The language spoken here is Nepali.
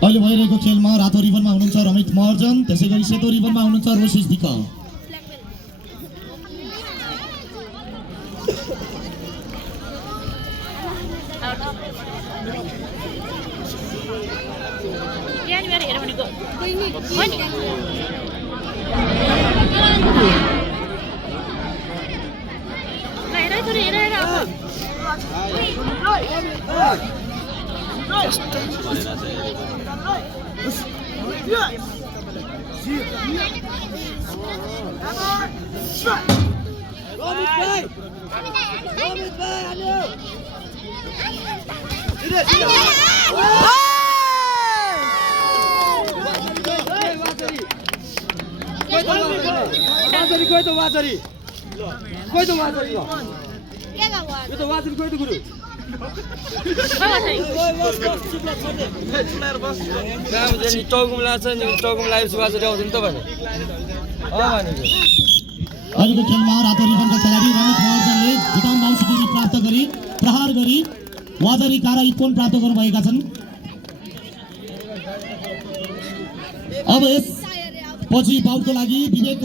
अहिले भइरहेको खेलमा रातो रिबनमा हुनुहुन्छ रमित महर्जन, त्यसैगरी सेतो रिबनमा हुनुहुन्छ रोशिष विक। अहिलेको खेलमा रातो रिबनका खेलाडी रमित महर्जनले विधान बाउन्सरी प्राप्त गरी प्रहार गरी वादरी कारा इपोन प्राप्त गर्नुभएका छन्। अब यस पछि बाउटको लागि विवेक